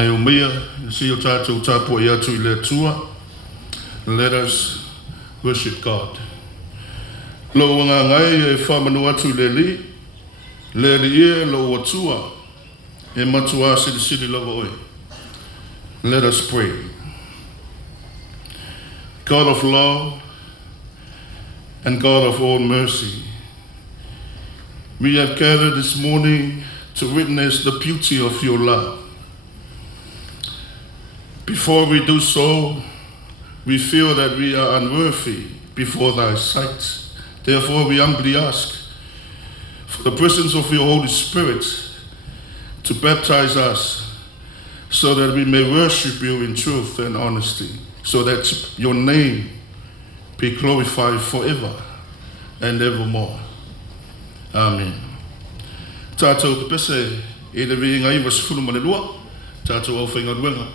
Ai o mea, si o tātou tāpua i atu I le tua. Let us worship God. Lo wanga ngai e whamanu atu le li. Le li e lo atua. E matua sidi lava oi. Let us pray. God of love and God of all mercy, we have gathered this morning to witness the beauty of your love. Before we do so, we feel that we are unworthy before thy sight. Therefore, we humbly ask for the presence of your Holy Spirit to baptize us so that we may worship you in truth and honesty, so that your name be glorified forever and evermore. Amen. Tātou te pese e le vi ngai wa sifunu manelua, tātou au whainga ruenga,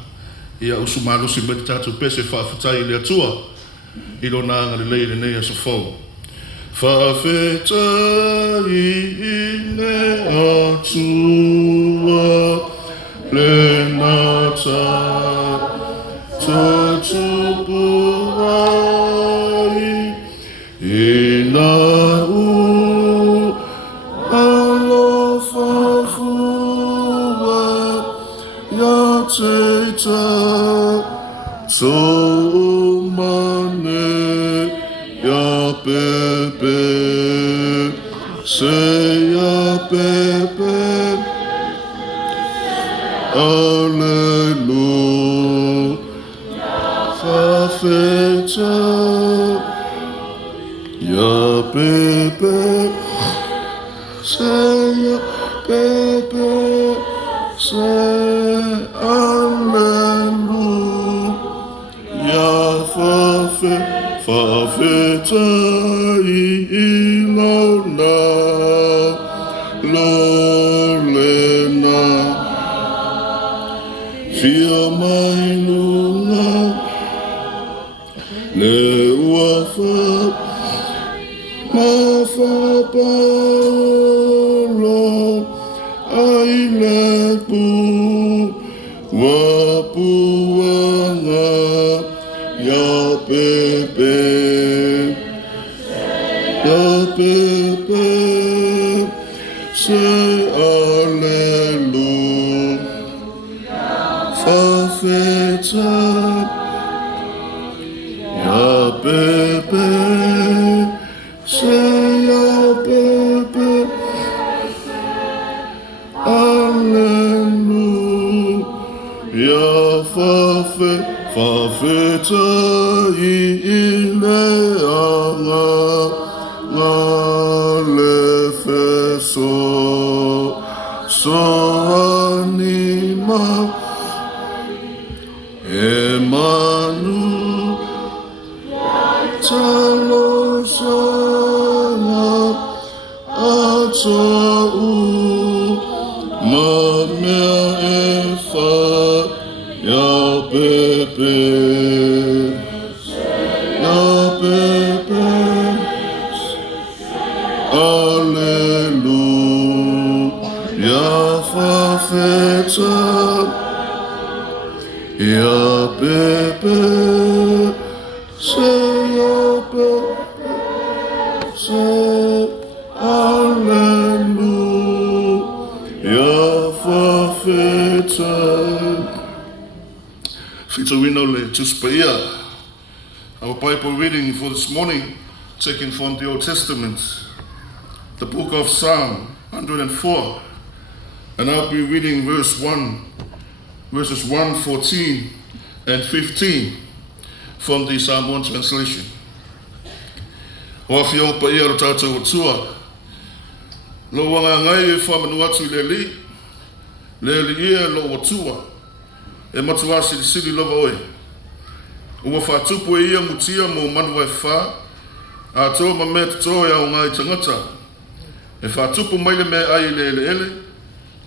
ia usu malusi me te tātou pese whawhatai le atua, I lo nanga le leile nei asa whau. Whawhetai I ne atua, le nata, tātou puai, I na u, alo whawhua, ia te ta, so mane, ia pepe, se ia pepe, Alleluia, Fafeta, Ya Pepe, say Ya Pepe, say Alleluia, Ya Fafeta, Ilona, Lolena, Fia mai lunga, le wafa, mafa palo, ai le pu, wapu wanga, ya pepe, say Alleluia. Fafeta, ya pepe, say ya pepe, Alleluia, Fafeta, le feso, so anima, Emanu, talo sana, atau mamia efa, ya pepe, Alleluia, Fafeta. Ya Pepe, say Ya Pepe, say Alleluia, Fafeta. Fita winole tuspaia. Our Bible reading for this morning, taken from the Old Testament, the book of Psalm 104, and I'll be reading verses 1, 14 and 15 from the Psalm 1 translation. O awhia pa ia ro tātou atua, lo wanga ngai e whamanu atu le li ia lo atua, e matua siri lova oe. Ua whātupu e ia mutia mo manu e whā, a tō ma mea tō ia o ngai tangata, e whātupu maile me ai ele,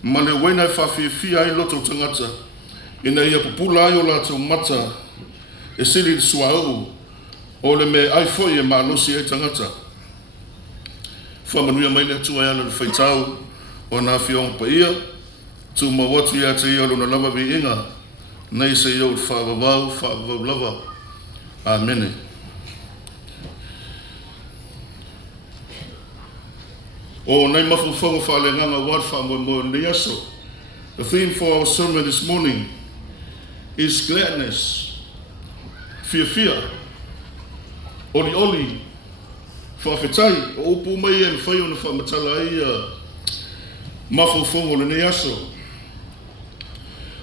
ma le waina e whawhiwhia ai loto tangata, ina ia pupula ai o lātou mata, e siri suau, o le me ai foi e malosi e tangata. Whamanuia mai le atua e ana le whaitau, o nā whiong pa ia, tu mawatu ia te ia luna lava vi inga, nei se iau whaavavau lava. Amen. O nei mawhawhanga whaelenganga wad whaamua nei aso. The theme for our sermon this morning is gladness, fear, oli, whawhetai, o upu mai e mwhai o na whamatala ai mawhawhanga o nei aso.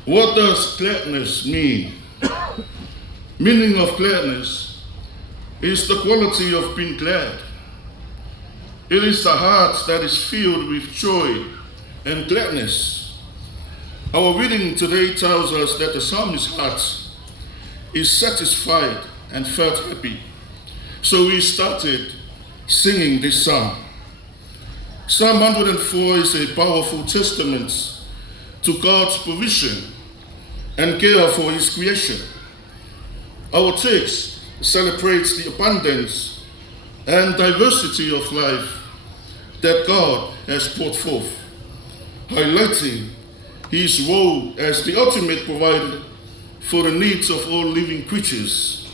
What does gladness mean? Meaning of gladness is the quality of being glad. It is the heart that is filled with joy and gladness. Our reading today tells us that the psalmist's heart is satisfied and felt happy. So we started singing this psalm. Psalm 104 is a powerful testament to God's provision and care for His creation. Our text celebrates the abundance and diversity of life that God has brought forth, highlighting His role as the ultimate provider for the needs of all living creatures.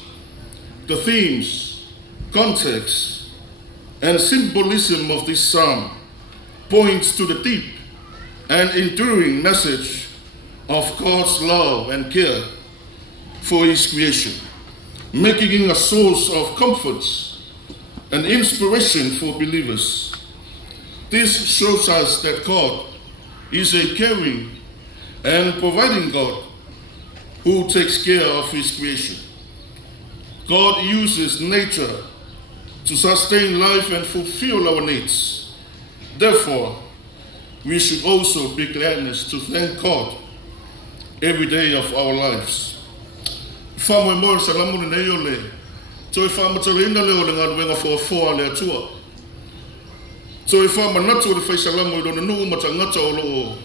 The themes, context, and symbolism of this psalm points to the deep and enduring message of God's love and care for His creation, making it a source of comfort and inspiration for believers. This shows us that God is a caring and providing God who takes care of His creation. God uses nature to sustain life and fulfill our needs. Therefore, we should also be gladness to thank God every day of our lives. Whamwe mō salamu nei o le, toi whamatala ina leo le ngāru wenga whaofoa le atua. Toi whamanatu o le whai salamu i rona nuu matangata o lo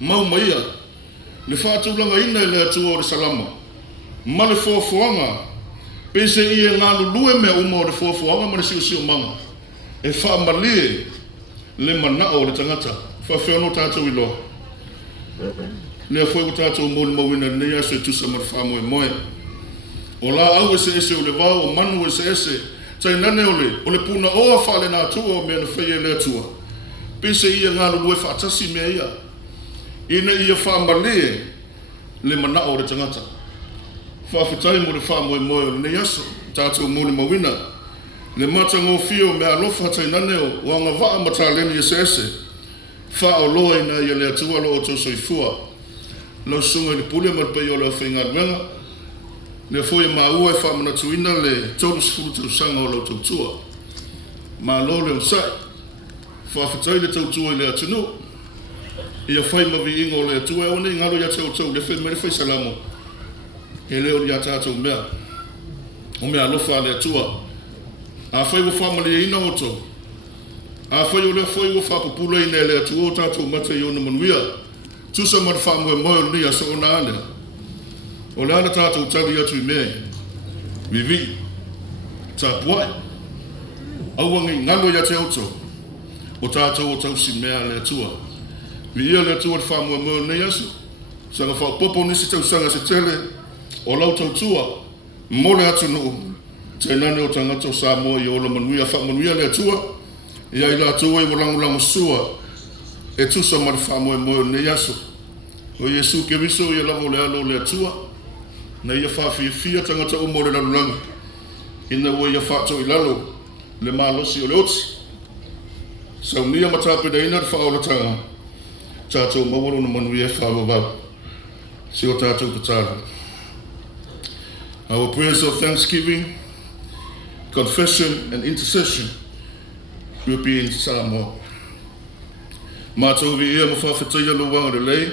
mau maia, le whaatulanga ina i le atua o le salama. Ma le whaofoanga, pese i e ngāru lue mea uma o le whaofoanga ma le siu manga. E whaamalie le mana o le tangata, whawhiano tātou i loa. Lea foi o tātou mōni mawina nei aso e tusa ma le whaamoe moe. O la au ese o le wau, o manu ese, tai nane o le puna oa whale nā tua o mea na whaia le atua. Pese ia ngāru lue whaatasi mea ia. Ina ia whaamale le mana o le tangata. Whawhitai mo le whaamoe moe o le nei aso, tātou mōni mawina. Le mata ngō fio mea alofa tai nane o anga waa mataleni ese. Wha o loa ina ia le atua lo o tau soifua. Lau sunga i le pule marpai o le whainga ruenga. Le foi maua e whamanatuina le tolu sifuru tausanga o lau tautua. Ma lo le usai. Whawhitai le tautua i le atunu. Ia whai mavi ingo o le atua e one i ngalo ia tau le whai mere whai salamo. He leo li a tātou mea. O mea alofa le atua. A whai wa whamali ina oto. A whai o le whai wa whapupula ina le atua o tātou mata i ona manuia. Tusa mar whaamue moe ni a so o nā alea. O le ana tātou tari atu I mea. Vivi. Tā puai. Auangi ngalo ia te auto. O tātou o tausi mea le atua. Vi ia le atua le whaamue moe ni asu. Sanga whaopopo nisi tausanga se tele. O lau tautua. Mole atu nuu. Te nane o tangata o sā moe I ola manuia whaamanuia le atua. Ia I la atua I walangulangu sua. E tusa ma le whamoe moe nei aso. O Yesu ke miso I lavo le alo le atua. Na ia whawhia tangata umo le lalulanga. Ina ua ia whātou I lalo le mālosi o le oti. Sau nia matapena ina le whaolatanga. Tātou mawaro na manuia whawawau. Si o tātou katara. Our prayers of thanksgiving, confession and intercession will be in Samoa. Mātou vi ia mawhawhitaia lo wanga le lei.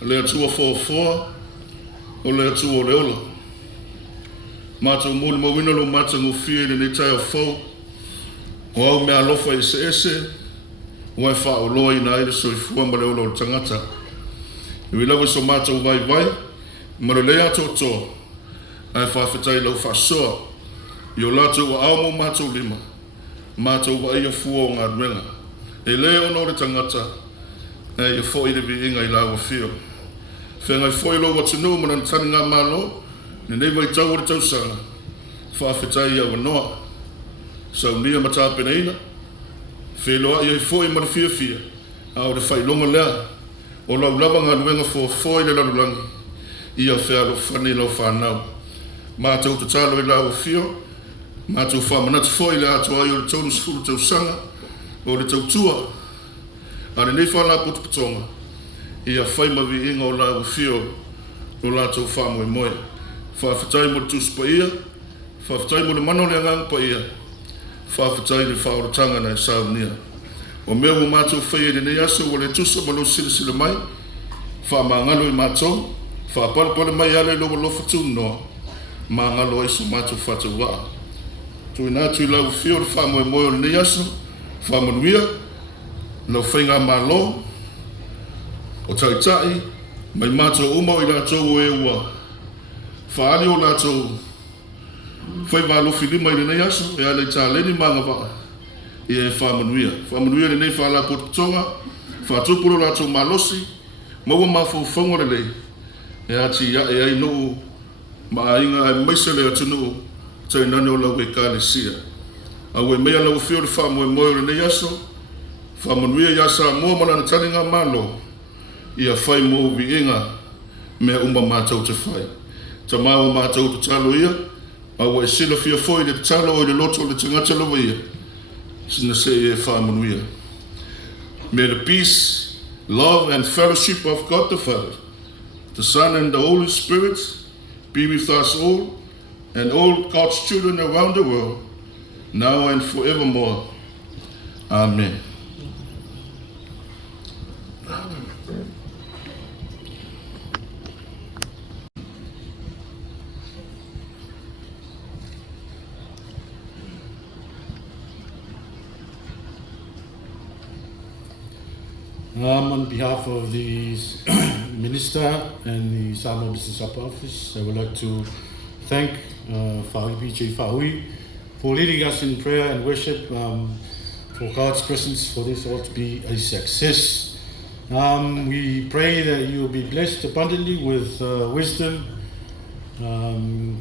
Le atua whaofoa. O le atua o le ola. Mātou mōni mawina lo mātango fie le nei tai o whau. O au mea alofa ese. Wai wha o loa I na aere soifua ma le ola o le tangata. Iwi lawa so mātou vai. Ma le lea totoa. Ai whawhitai lau whasoa. I o lātou o au mo mātou lima. Mātou wa ia fua o ngā ruenga. E lea ono le tangata. ia fo i le vi inga i la fio whengai fo i lo watu nu mana tani ngā malo ni nei vai tau o le tau sanga whawhetai ia wanoa sau nia mata pena ina wheloa ia i fo i mana fia fia au le whai longa lea o lau lava ngā nuenga fo i le lalulangi ia whea lo whani lau whanau mātou te talo i lau fio mātou whamanatu fo i le ato ai o le tonu sifuru tau sanga o le tau tua ane nei whala putu patonga ia whai mawi inga o lau fio o lātou whamoe moe whawhetai mo le tusu pa ia whawhetai mo le mano le angang pa ia whawhetai le whaoratanga na i saunia o mea mo mātou whai e nei aso o le tusa ma lo sila mai whamangalo i mātou whapalapale mai ale lo lofa tūnu noa mangalo ai so mātou whatau waa tui nātu i lau fio le whamoe moe o le nei aso whamanuia lau whainga malo o taitai mai mātou umau i lātou o e ua whaali o lātou whai wālofi lima i le nei aso e ale tā leni manga waa i e whamanuia le nei whaala pototonga whaatupuro lātou malosi maua mawhauwhaunga le lei e ati ia e ai nuu ma inga e maise le atu nuu tai nani o lau e kāle sia au e mea lau fio le whamoe moe o le nei aso whamanuia ia sa mua mana na tani ngā malo ia whai mo vi inga mea umma mātou te whai. Ta māua mātou te talo ia, au e sila fia foi le talo o le loto le tangata lawa ia. Sina se e whamanuia. May the peace, love and fellowship of God the Father, the Son and the Holy Spirit be with us all and all God's children around the world, now and forevermore. Amen. On behalf of the Minister and the Samoa Business Office, I would like to thank Whaoipiche Whaui for leading us in prayer and worship, for God's presence, for this all to be a success. We pray that you will be blessed abundantly with wisdom,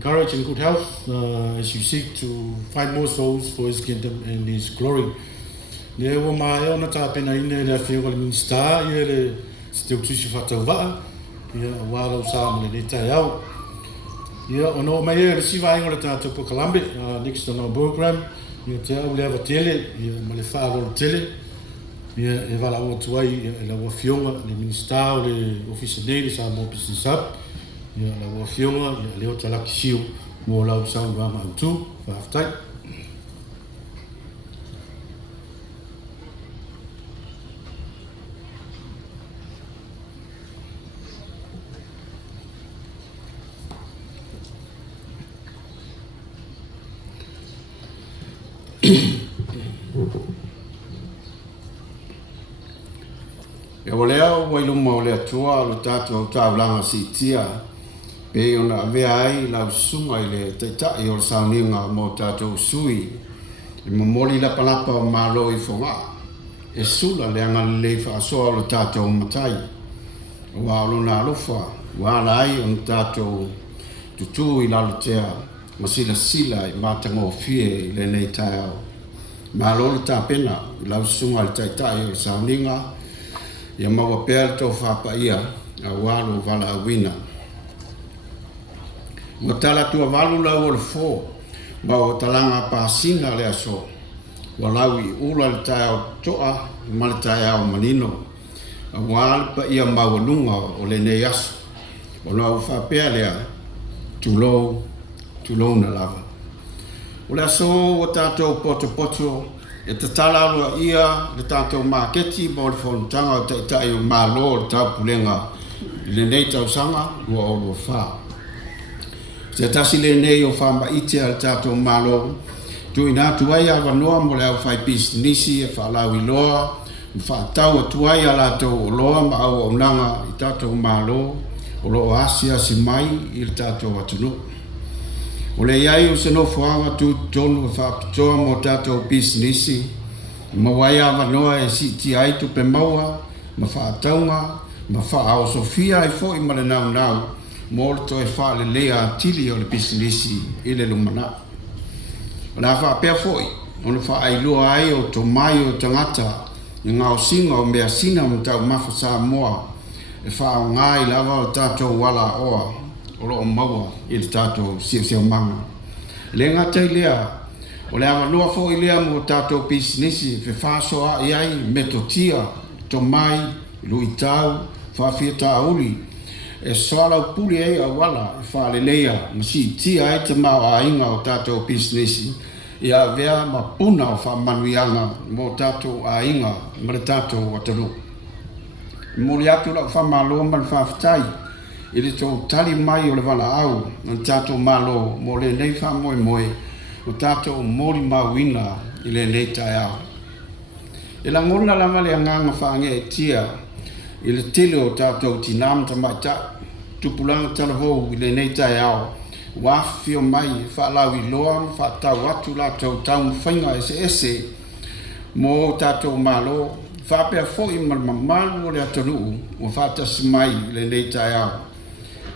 courage and good health as you seek to find more souls for His kingdom and His glory. Le o mai ona ta pena ine le afio le minsta ia le te utusi fatau va ia wala usam le tai au ia ono mai le siva ingo le tatu po kalambe next on our program ia te au le ava tele ia ma le fa lo tele ia e vala o tuai la o fionga le minsta o le office dele sa mo business up ia la o fionga ia le o tala kisiu mo la usam va ma tu fa aftai. E o leo wai luma o lea tua lo tatu au taulanga si tia pe ona avea ai lau sunga i le taitai o le sauninga mo tatu sui i mamoli la palapa o malo i fonga e sula le anga le whaasoa lo tatu o matai o walo na alofa wala ai on tatu tutu i lalo tea masila sila i matanga o fie i le nei tai au malo le tapena i lau sunga le taitai o le sauninga ia maua pea le tau whapa ia a walo wala awina. Ua tala tua walu lau o le fō, ma o talanga pāsina le aso. Wa lau i ula le tae au toa, ma le tae au manino. A wale pa ia maua lunga o le nei aso. O lau whapea lea, tulou na lava. O le aso o tātou poto, e te tala alua ia le tātou māketi mo le whanutanga o taitai o mālo le tāpulenga le nei tausanga ua o lua whā. Te tasi le nei o whama itea le tātou mālo tu ina tuai a wanoa mo le au whai pisi nisi e whalau i loa whaatau a tuai a lātou o loa ma au o nanga i tātou mālo o loa asia si mai i le tātou atunu. O le iai o se no fuanga tu tonu e whaapitoa mo tātou businesi. Ma wai awa noa e si ti ai tu pe maua, ma whaataunga, ma whaao Sofia e fo i ma le nau mo le toi wha le lea tili o le pisinisi i le lumana. O la wha pia fo i, o le wha ailua ai o to mai o tangata i ngā o singa o mea sina mo tau mafa sa moa e wha o ngai lava o tātou wala oa o lo o maua i le tātou sia manga. Le ngatai lea, o le awa lua fo i lea mo tātou pisinisi fe whasoa i ai metotia to mai lui tau whawhia tāuli e soalau puli ei a wala e whale leia ma si tia ai te mau a inga o tātou pisinisi i a vea ma puna o whamanuianga mo tātou a inga ma le tātou wataru. Mori atu la whamaloa ma le whawhitai i le tō tali mai o le wala au na tātou malo mo le nei whamoe o tātou mori mauina i le nei tai au. E la ngona lama le anganga whaange e tia i le tele o tātou tinam tamaita tupulanga talavou i le nei tai au wafio mai whaalau i loa whaatau atu la tau whainga ese mo tātou malo whapea fo i malmamalu o le atanu o whaatasi mai i le nei tai au.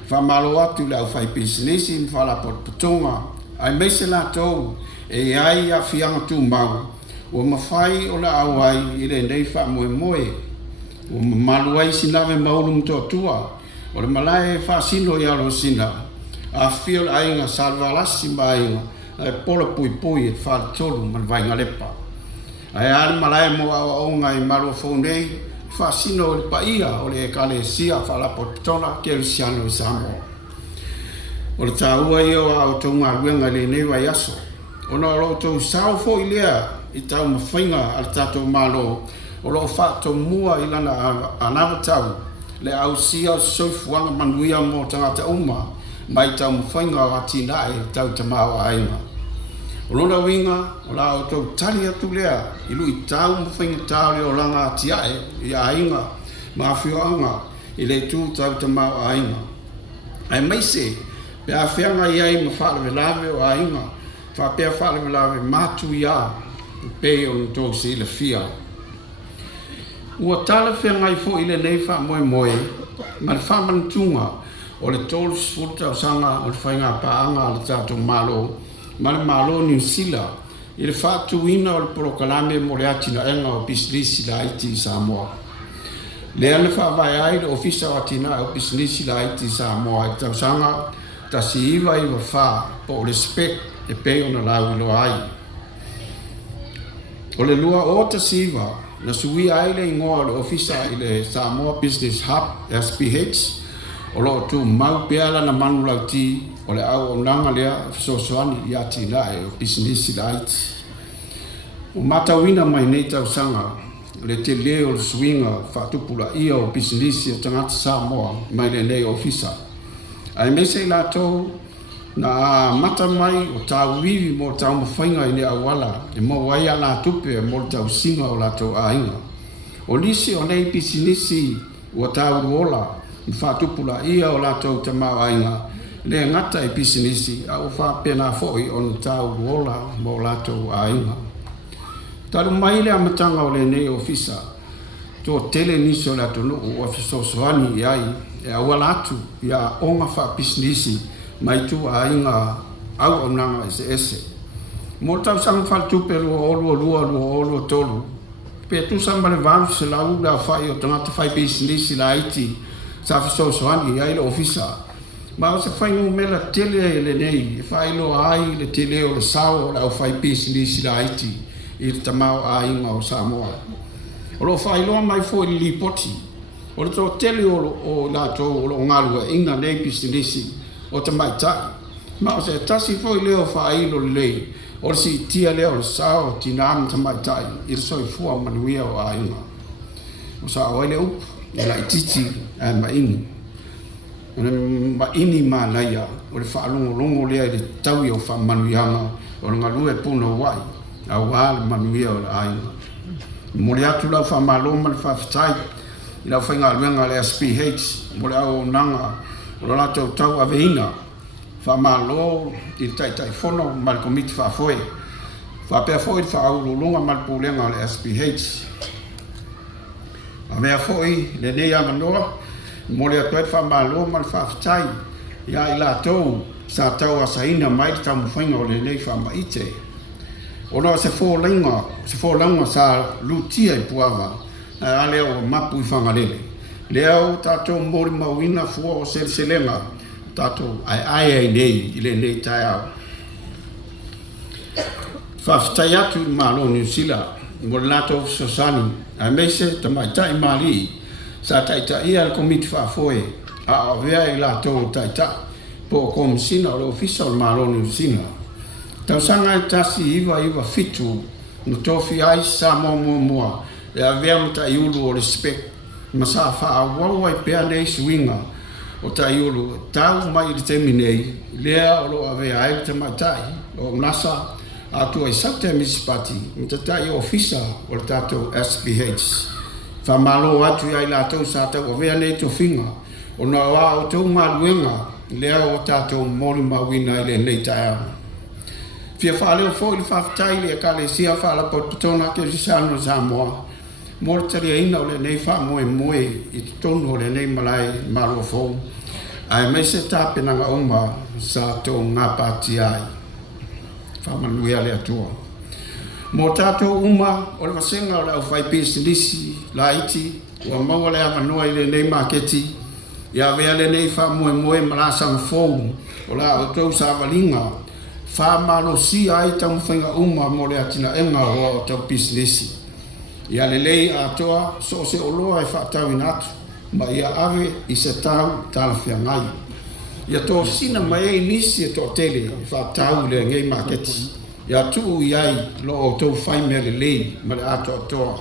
Whamalo atu le au whai pisinisi mi whalapot patonga ai meise la tau e ai a fianga tu mau o mawhai o la au ai i le nei wha moe o malu ai sinave maulu mto tua o le malae wha sino i alo sina a fio le ainga salvalasi ma ainga e pola pui e wha tolu man vainga lepa ai ale malae mo au onga i malu whaunei wha sino o le paia o le kale sia wha lapo pitona ke Luciano Samo o le tāua i o au taunga ruenga le nei wai aso o na o tau sao fo i lea i tau mawhainga al tātou malo o lo whātou mua i lana anawa tau le au sia soifuanga manuia mo tangata uma mai tau mawhainga o atina e tau tamau ainga. O lona winga o la o tau tali atu lea i lui tau mawhainga tau le o langa atiae i ainga ma whioanga i le tū tau tamau ainga. Ai maise pe a whianga i ai ma whaalwe lawe o ainga whapea whaalwe lawe mātu i a pe o tō si le fia. Ua tala whianga i fo i le nei wha moe ma le whamantunga o le tōlu sfuta o sanga o le whainga paanga o le tātou malo ma le malo New Zealand i le whātuina o le porokalame mo le atina enga o pisinisi la iti Samoa. Le ane whawai ai le ofisa o atina o pisinisi la iti Samoa i tau sanga ta si iwa iwa wha po le spek e pe o na lau ilo ai. O le lua o ta si iwa na sui ai le ingoa le ofisa i le Samoa Business Hub SBH o lo tu mau peala na manu lauti o le au o nanga lea fisosoani i atina e o pisinisi la iti. O matawina mai nei tau sanga le te leo le swinga whaatupula ia o pisinisi o tangata Samoa mai le nei ofisa. Ai mese la tau na mata mai o tau vivi mo tau mawhainga i ne awala e mo waia la tupe mo tau singa o la tau ainga. O nisi o nei pisinisi o tau ruola i whaatupula ia o la tau tamau ainga le ngata i pisinisi a o whapena foi o tau ruola mo la tau ainga. Taru mai le amatanga o le nei ofisa tō tele nisi o la tonu o fisosoani i ai e awala atu i a onga wha pisinisi mai tu a inga au o nanga ese. Mo tau sanga whaltupe lua tolu. Pe tu samba le valu se lau la whai o tangata whai pisinisi la iti sa fisosoani i ai le ofisa. Ma o se whai ngu mela tele e le nei, e whai lo ai le tele o le sao o la whai pisinisi la iti i le tamau a inga o Samoa. O lo whai loa mai fo i li poti. O le tō tele o la tō o lo ngalua inga nei pisinisi o te maitai. Ma o se tasi fo i leo whailo lei, o le si tia leo le sao tinam te maitai, i le soi fua manuia o a inga. O sa o ele upu, e la ititi e maini. O le maini ma naia, o le whaalongo lea i le tau i o wha manuianga, o le ngalue puna wai, a wale manuia o le a inga. Mo le atu lau wha maloma le whawhitai, i lau whainga luenga le SBH, mo le au nanga, o la tau aveina fa malo i tai fono mal komiti fa foi fa pe foi fa au lunga mal pulenga le SBH A mea foi le nei amanoa, mo le atoe whamaloa ma le whaafitai, ia I lātou sa tau asaina mai le tamuwhainga o le nei whamaite. Ono se fōlaunga sa lutia I puava, na ale o mapu I whangarele. Leo tātou mori mauina fua o selenga, tātou ai nei I le nei tai au. Whaafitai atu I malo New Zealand, mo le lātou sosani, a meise tamaitai mali, sa taitai ia le komiti whaafoe, a avea I lātou taitai, po komisina o le ofisa o le malo New Zealand. Tausanga I tasi iwa fitu, no tofi ai sa mua, le avea mo ta iulu o respect, ma sa whaawau ai pea nei suinga, o ta iulu, tau mai I te minei, lea o lo avea ai te maitai, o nasa, atu ai sakte misipati, mta tai ofisa o le tātou SBH. Whamalo atu ai lātou sa tau o vea nei to whinga, o na wā o tau maluenga, lea o tātou mori mawina I le nei tai au. Fia whaaleo fo I le whaafitai le kale sia whaala potona ke risano Samoa, mora tari aina o le nei wha moe I tonu o le nei malai malo fo, ai meise tāpenanga oma sa tau ngā pāti ai. Whamanuia le atua. Mō tātou uma o le wasenga o le au whai pēsinisi, la iti, ua maua le amanua I le nei maketi, ia vea le nei wha moe marasanga fōu, o la au tau sa walinga, wha malo si ai tau mwhainga uma mo le atina enga o tau pēsinisi. Ia le lei atoa, so se oloa e whaatau inatu, ma ia ave I se tau talawhia ngai. Ia tō sina mai nisi e tō tele, whaatau le ngei maketi. Ia tuu iai lo o tō whai mea le lei, ma le ato atoa.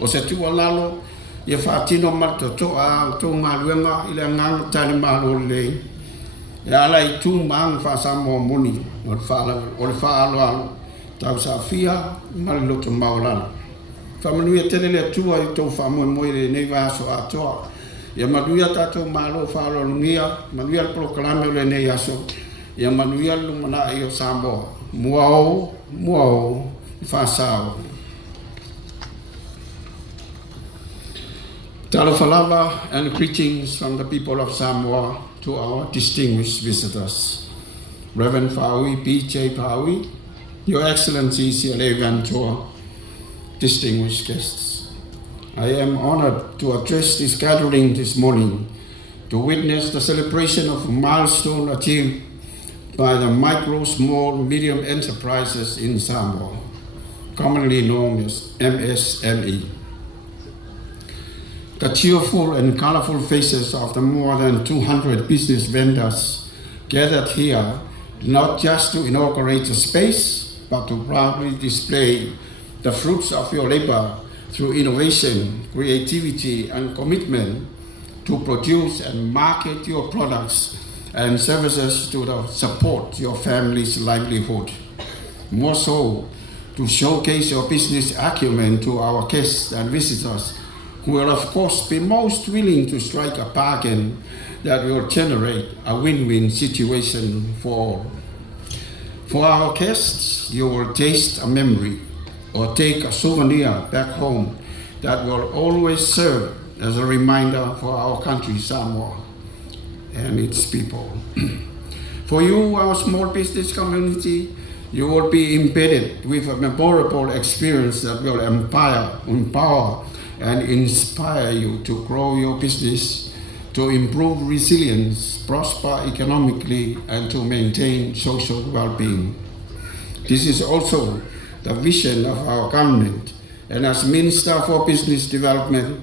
O se tua lalo, ia whaatino marta toa tō ngā luenga I le nganga tani malo le lei. Ia ala I tū maang whaasamo moni, o le whaalo, tau sa fia, ma le loto maurana. Whamanuia tele le tua I tō whamoe le nei vaso atoa. Ia manuia tātou malo whaalo lungia, manuia le proklame o le nei aso, ia manuia lumana I o Samoa. Mua o, whaasao. Talo falava and greetings from the people of Samoa to our distinguished visitors. Reverend Faui, P.J. Faui, Your Excellency Siale Vantoa, distinguished guests. I am honored to address this gathering this morning to witness the celebration of a milestone achieved by the micro, small, medium enterprises in Samoa, commonly known as MSME. The cheerful and colorful faces of the more than 200 business vendors gathered here not just to inaugurate the space, but to proudly display the fruits of your labor through innovation, creativity, and commitment to produce and market your products and services to support your family's livelihood. More so, to showcase your business acumen to our guests and visitors, who will of course be most willing to strike a bargain that will generate a win-win situation for all. For our guests, you will taste a memory or take a souvenir back home that will always serve as a reminder for our country, Samoa, and its people. For you, our small business community, you will be embedded with a memorable experience that will empower and inspire you to grow your business, to improve resilience, prosper economically, and to maintain social well-being. This is also the vision of our government, and as Minister for Business Development,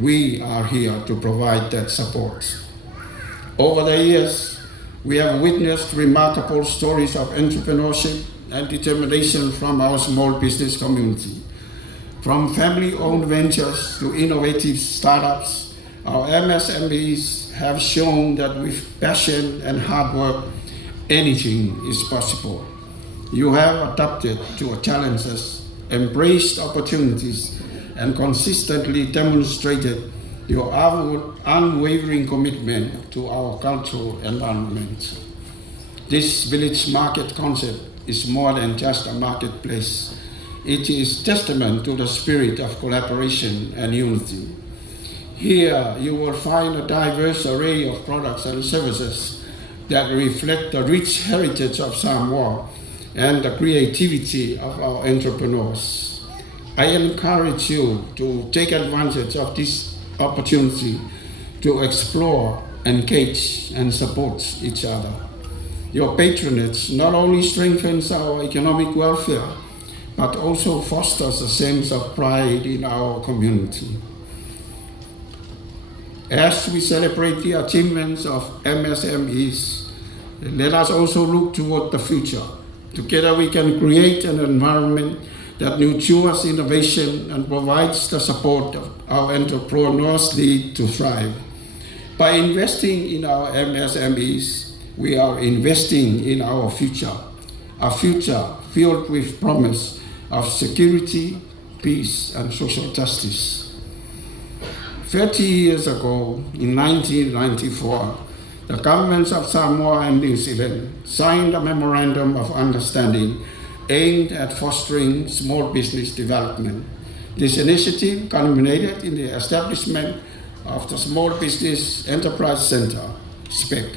we are here to provide that support. Over the years, we have witnessed remarkable stories of entrepreneurship and determination from our small business community. From family-owned ventures to innovative startups, our MSMEs have shown that with passion and hard work, anything is possible. You have adapted to challenges, embraced opportunities, and consistently demonstrated your unwavering commitment to our cultural environment. This village market concept is more than just a marketplace. It is testament to the spirit of collaboration and unity. Here you will find a diverse array of products and services that reflect the rich heritage of Samoa and the creativity of our entrepreneurs. I encourage you to take advantage of this opportunity to explore, engage, and support each other. Your patronage not only strengthens our economic welfare, but also fosters a sense of pride in our community. As we celebrate the achievements of MSMEs, let us also look toward the future. Together we can create an environment that nurtures innovation and provides the support of our entrepreneurs need to thrive. By investing in our MSMEs, we are investing in our future, a future filled with promise of security, peace, and social justice. 30 years ago, in 1994, the governments of Samoa and New Zealand signed a memorandum of understanding aimed at fostering small business development. This initiative culminated in the establishment of the Small Business Enterprise Center, SBH.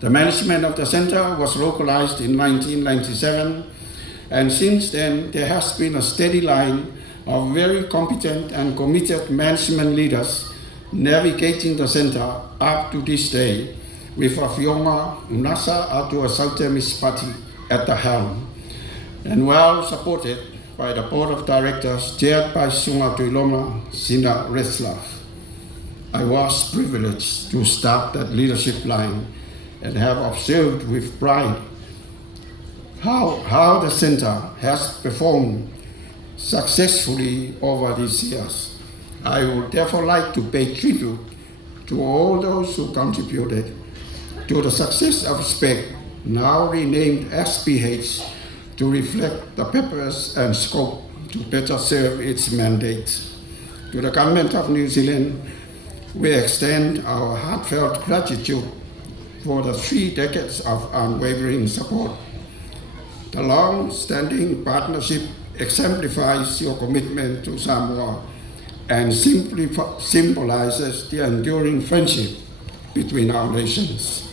The management of the center was localized in 1997, and since then there has been a steady line of very competent and committed management leaders navigating the center up to this day, with Afionga Unasa Atua Sautemis Party at the helm, and well supported by the board of directors chaired by Sunga Tuiloma Sina Reslav. I was privileged to start that leadership line and have observed with pride how the center has performed successfully over these years. I would therefore like to pay tribute to all those who contributed to the success of SBH, now renamed SBH, to reflect the purpose and scope to better serve its mandate. To the Government of New Zealand, we extend our heartfelt gratitude for the 3 decades of unwavering support. The long-standing partnership exemplifies your commitment to Samoa and simply symbolizes the enduring friendship between our nations.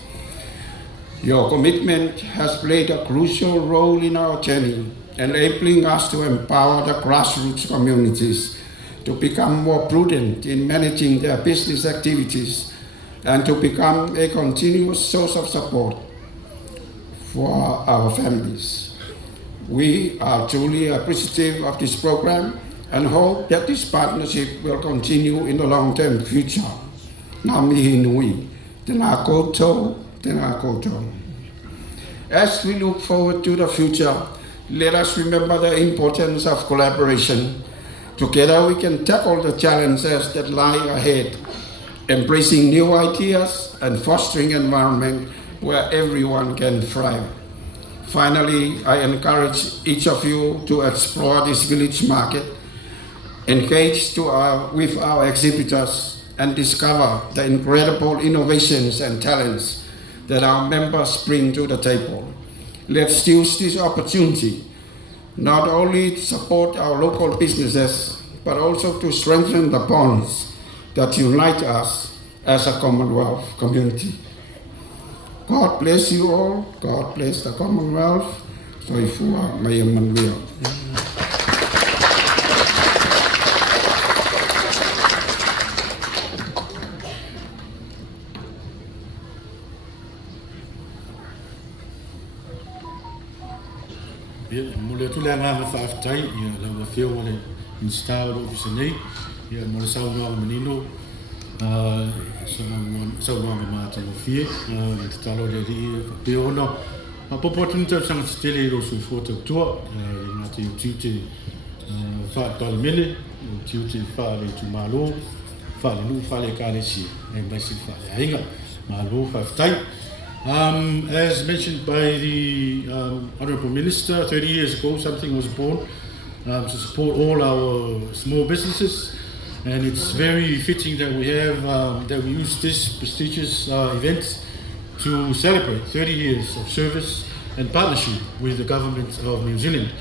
Your commitment has played a crucial role in our journey, enabling us to empower the grassroots communities to become more prudent in managing their business activities and to become a continuous source of support for our families. We are truly appreciative of this program and hope that this partnership will continue in the long-term future. Ngā mihi nui, tēnā koutou, tēnā koutou. As we look forward to the future, let us remember the importance of collaboration. Together we can tackle the challenges that lie ahead, embracing new ideas and fostering an environment where everyone can thrive. Finally, I encourage each of you to explore this village market, engage with our exhibitors, and discover the incredible innovations and talents that our members bring to the table. Let's use this opportunity not only to support our local businesses, but also to strengthen the bonds that unite us as a Commonwealth community. God bless you all. God bless the Commonwealth. Soifua Maya Manuel. Mole tu le ngā whaafitai, ia lau a whio wale Ministerial office nei, ia mole saunga o menino, saunga o mātai o whie, te talo le ri, whio ono. Popo tunu tau sanga te tele i rosu i fōtau tua, ngā te utiu te whaatale mele, utiu te whaale tu mālo, whaale nu, whaale kāle si, e maisi whaale ainga, mālo, whaafitai. As mentioned by the Honourable Minister, 30 years ago something was born to support all our small businesses, and it's very fitting that we have that we use this prestigious event to celebrate 30 years of service and partnership with the government of New Zealand.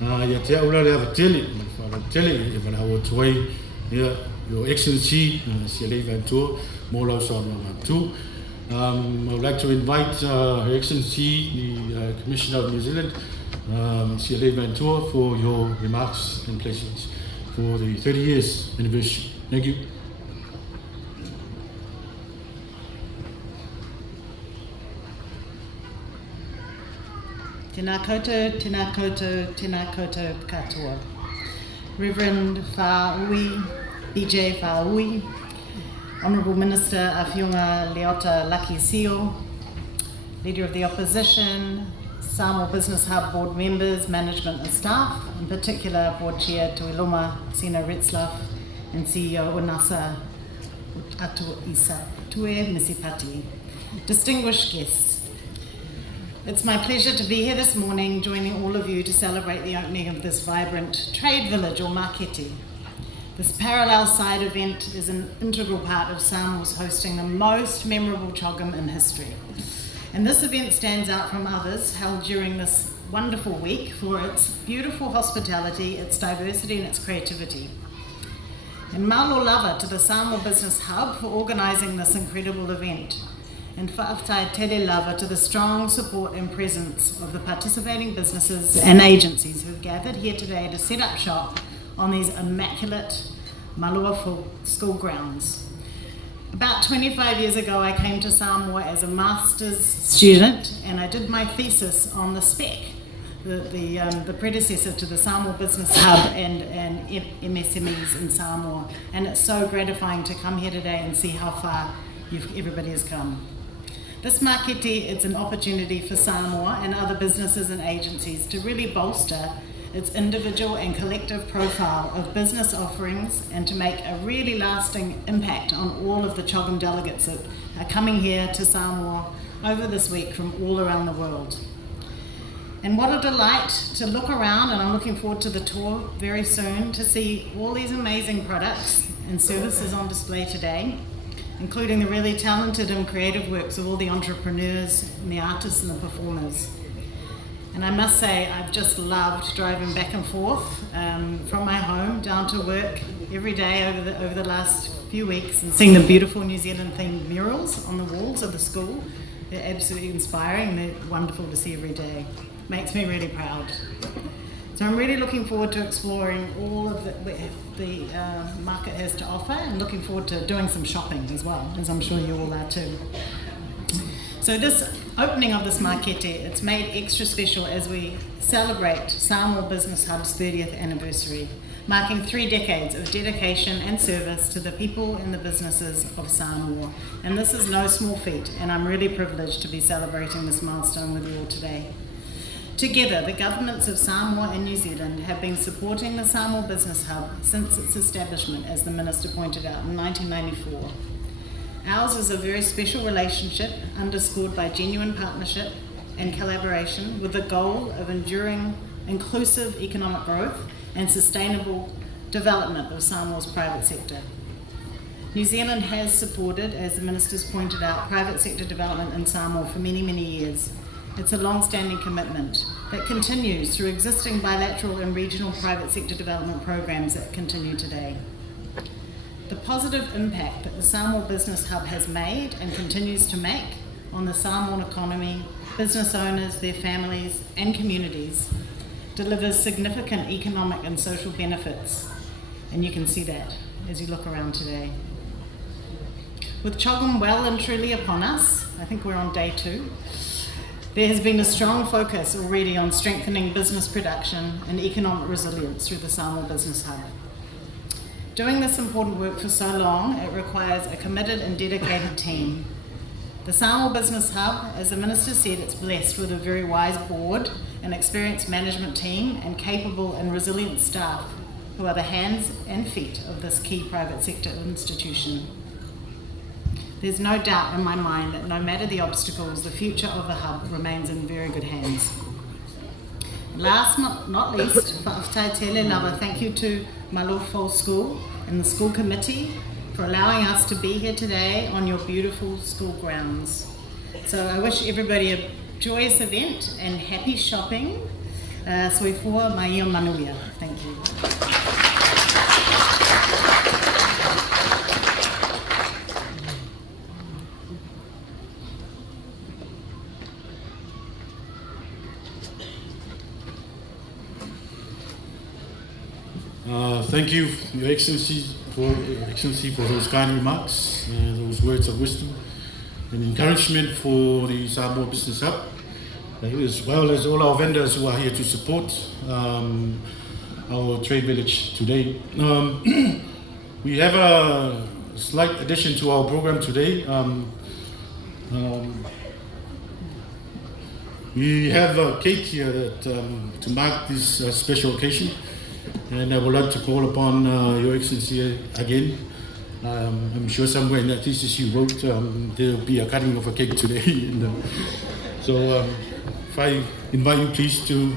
Ia te aura le awa tele, e wala hawa tuai, ia Your Excellency, Sialei Vantua, Molau Saunamatu. I would like to invite Her Excellency, the Commissioner of New Zealand, Sialei Vantua, for your remarks and pleasures for the 30 years anniversary. Thank you. Tēnā koutou, tēnā koutou, tēnā koutou katoa. Reverend Whāui, BJ Whāui, Honourable Minister Awhiunga Leota Lucky Seal, Leader of the Opposition, Samoa Business Hub Board members, management and staff, in particular Board Chair Tuiloma Sina Retzlaff and CEO Unasa Atu Isa Tue Misipati. Distinguished guests, it's my pleasure to be here this morning joining all of you to celebrate the opening of this vibrant trade village or markete. This parallel side event is an integral part of Samoa's hosting the most memorable CHOGM in history. And this event stands out from others held during this wonderful week for its beautiful hospitality, its diversity and its creativity. And malo lava to the Samoa Business Hub for organising this incredible event. And whaaftai tele lava to the strong support and presence of the participating businesses and agencies who have gathered here today to set up shop on these immaculate Maluafu school grounds. About 25 years ago, I came to Samoa as a master's student, and I did my thesis on the SPEC, the predecessor to the Samoa Business Hub and MSMEs in Samoa. And it's so gratifying to come here today and see how far everybody has come. This markete, it's an opportunity for Samoa and other businesses and agencies to really bolster its individual and collective profile of business offerings and to make a really lasting impact on all of the CHOGM delegates that are coming here to Samoa over this week from all around the world. And what a delight to look around, and I'm looking forward to the tour very soon to see all these amazing products and services on display today, including the really talented and creative works of all the entrepreneurs and the artists and the performers. And I must say, I've just loved driving back and forth from my home down to work every day over the last few weeks and seeing the beautiful New Zealand themed murals on the walls of the school. They're absolutely inspiring. They're wonderful to see every day. Makes me really proud. So I'm really looking forward to exploring all of the market has to offer, and looking forward to doing some shopping as well, as I'm sure you all are too. So this opening of this markete, it's made extra special as we celebrate Samoa Business Hub's 30th anniversary, marking 3 decades of dedication and service to the people and the businesses of Samoa. And this is no small feat, and I'm really privileged to be celebrating this milestone with you all today. Together, the governments of Samoa and New Zealand have been supporting the Samoa Business Hub since its establishment, as the Minister pointed out, in 1994. Ours is a very special relationship underscored by genuine partnership and collaboration with the goal of enduring inclusive economic growth and sustainable development of Samoa's private sector. New Zealand has supported, as the Ministers pointed out, private sector development in Samoa for many, many years. It's a long-standing commitment that continues through existing bilateral and regional private sector development programs that continue today. The positive impact that the Samoa Business Hub has made and continues to make on the Samoan economy, business owners, their families and communities delivers significant economic and social benefits, and you can see that as you look around today. With CHOGM well and truly upon us, I think we're on day 2, there has been a strong focus already on strengthening business production and economic resilience through the Samoa Business Hub. Doing this important work for so long, it requires a committed and dedicated team. The Samoa Business Hub, as the Minister said, it's blessed with a very wise board, an experienced management team, and capable and resilient staff who are the hands and feet of this key private sector institution. There's no doubt in my mind that no matter the obstacles, the future of the hub remains in very good hands. Last but not least, whaaftai tele lava, thank you to Maluafu School and the school committee for allowing us to be here today on your beautiful school grounds. So I wish everybody a joyous event and happy shopping. Soifua mai o manuia. Thank you. Thank you, Your Excellency, for those kind remarks, those words of wisdom and encouragement for the Samoa Business Hub, as well as all our vendors who are here to support our trade village today. We have a slight addition to our program today. We have a cake here that, to mark this special occasion, and I would like to call upon Your Excellency again. I'm sure somewhere in that thesis you wrote there will be a cutting of a cake today. And, so if I invite you please to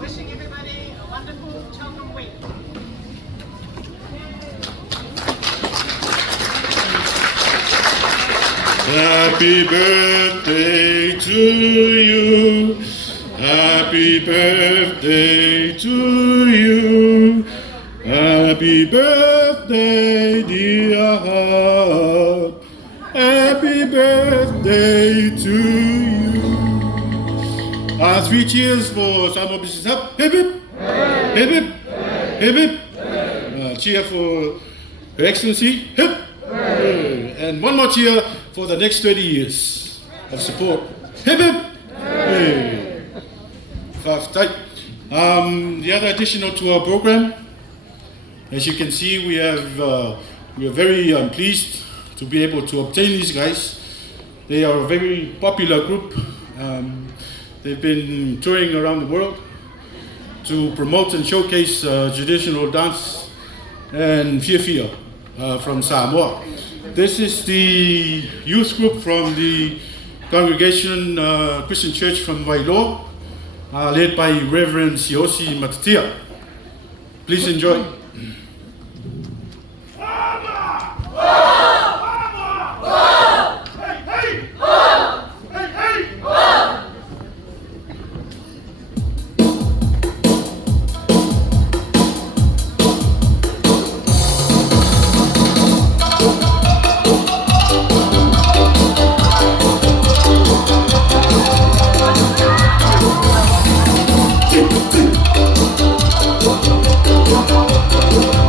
Wishing everybody a wonderful CHOGM week. Happy birthday to you. Happy birthday to you. Happy birthday, dear heart. Happy birthday to you. 3 cheers for Samoa Business Hub. Hip hip. Hip hip. Hip hip. Cheer for Her Excellency. Hip. And one more cheer for the next 30 years of support. Hip hip. Hey. The other additional to our program, as you can see, we are very pleased to be able to obtain these guys. They are a very popular group. They've been touring around the world to promote and showcase traditional dance and whiawhia from Samoa. This is the youth group from the Congregation Christian Church from Wailoa, led by Reverend Siosi Matatia. Please enjoy. Thank you.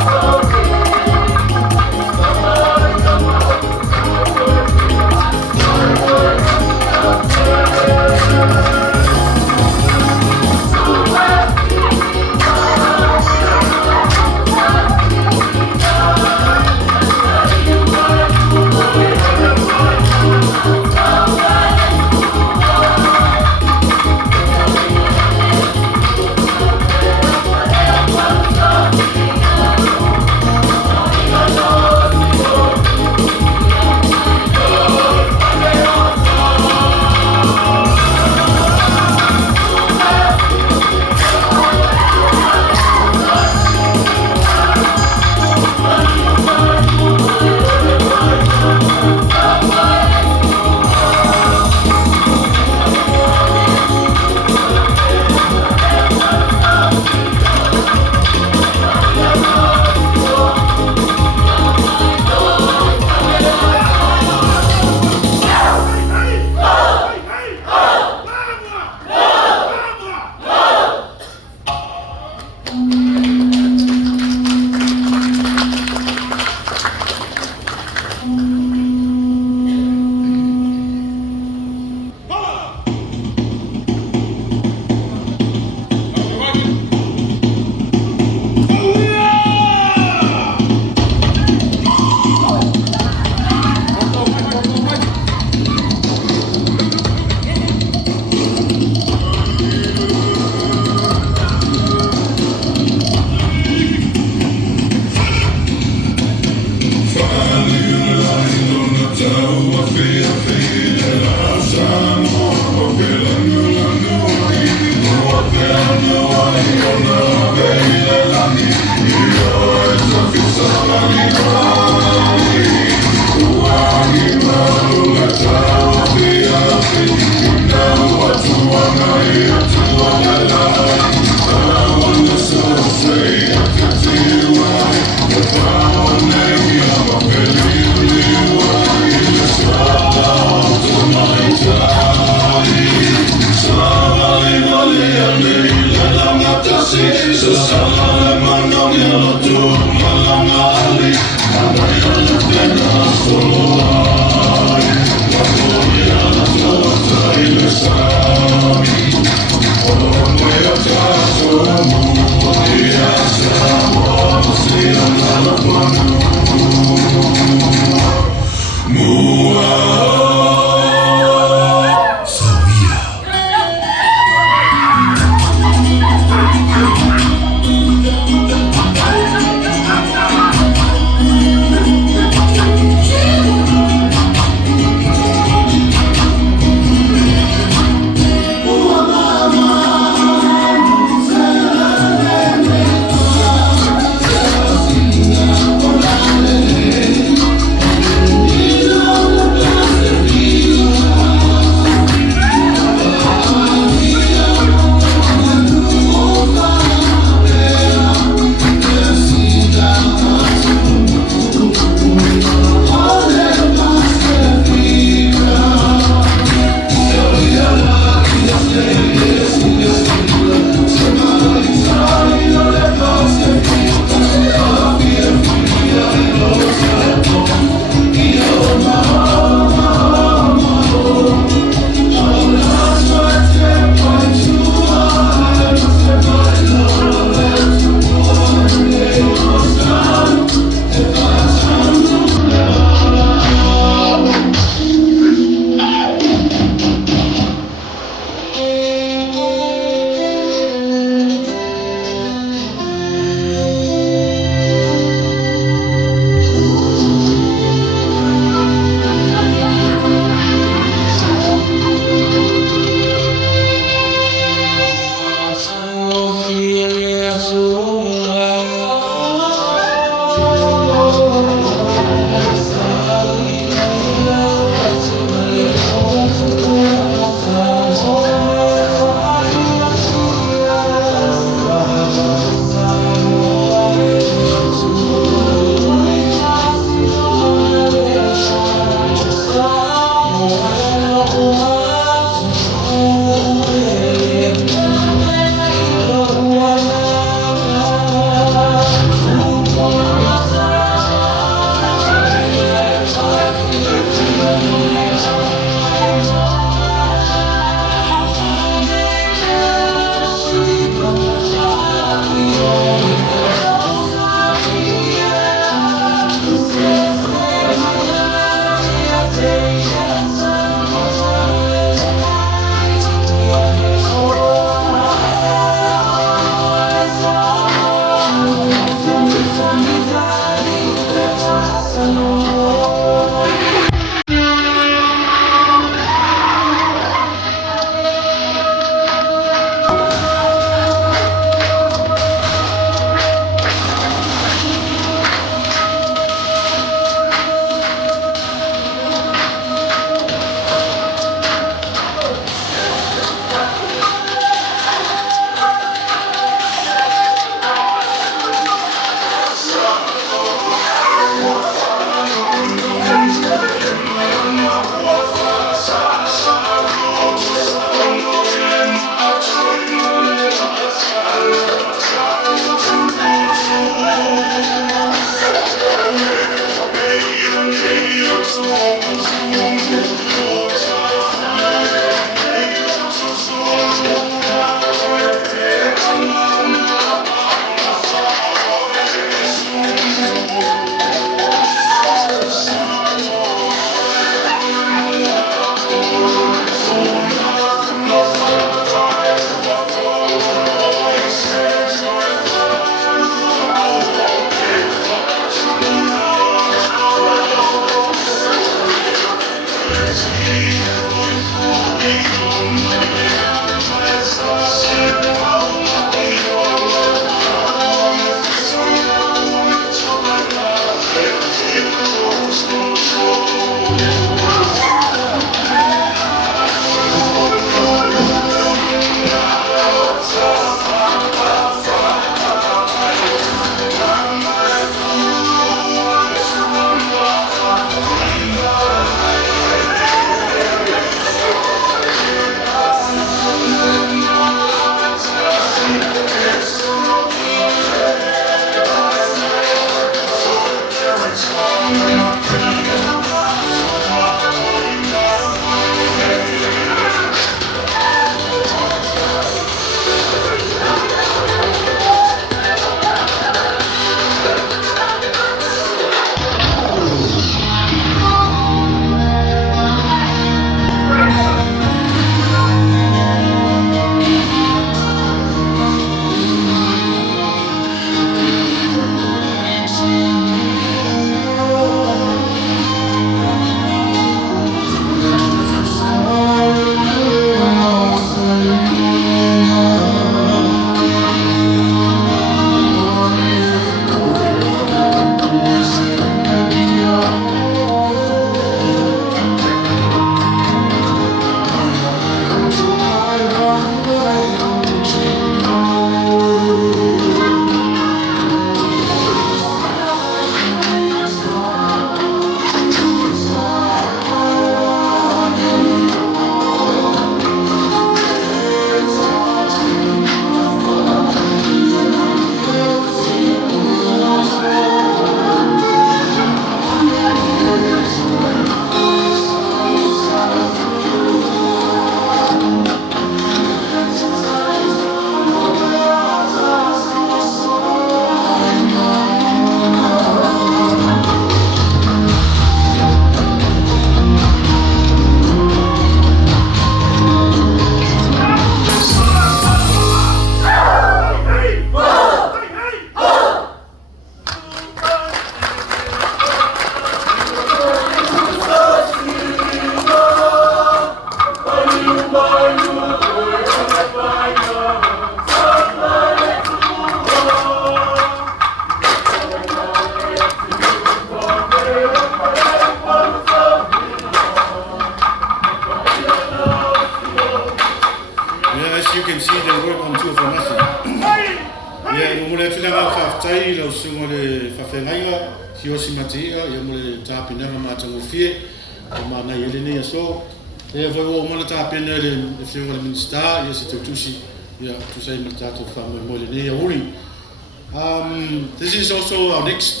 This is also our next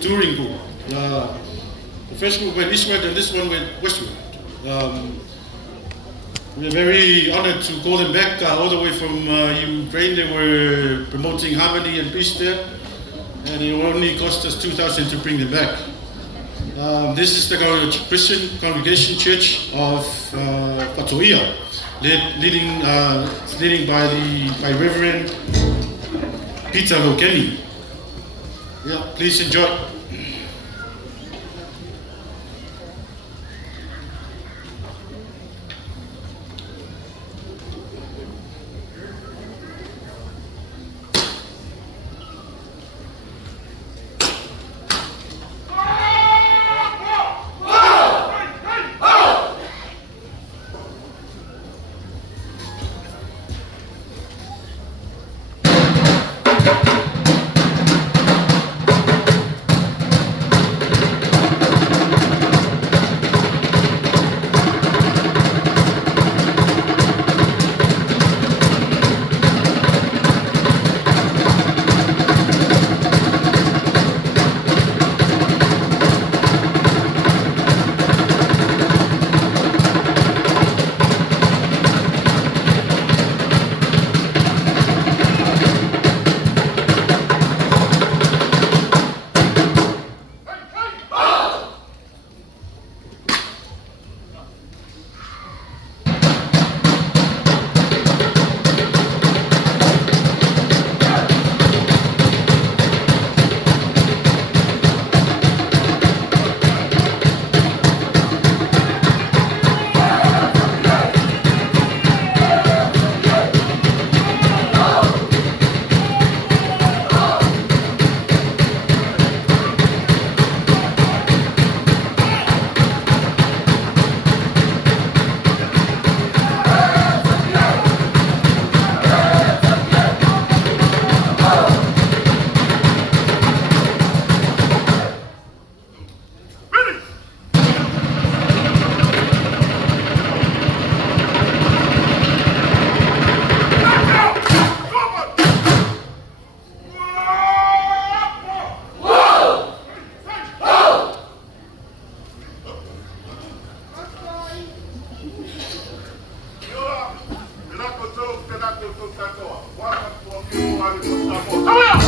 touring group. The first group went eastward and this one went westward. We're very honored to call them back all the way from Ukraine. They were promoting harmony and peace there, and it only cost us 2,000 to bring them back. This is the Christian Congregation Church of Patoia, leading by Reverend Peter Lokeni. Yeah, please enjoy. Come here!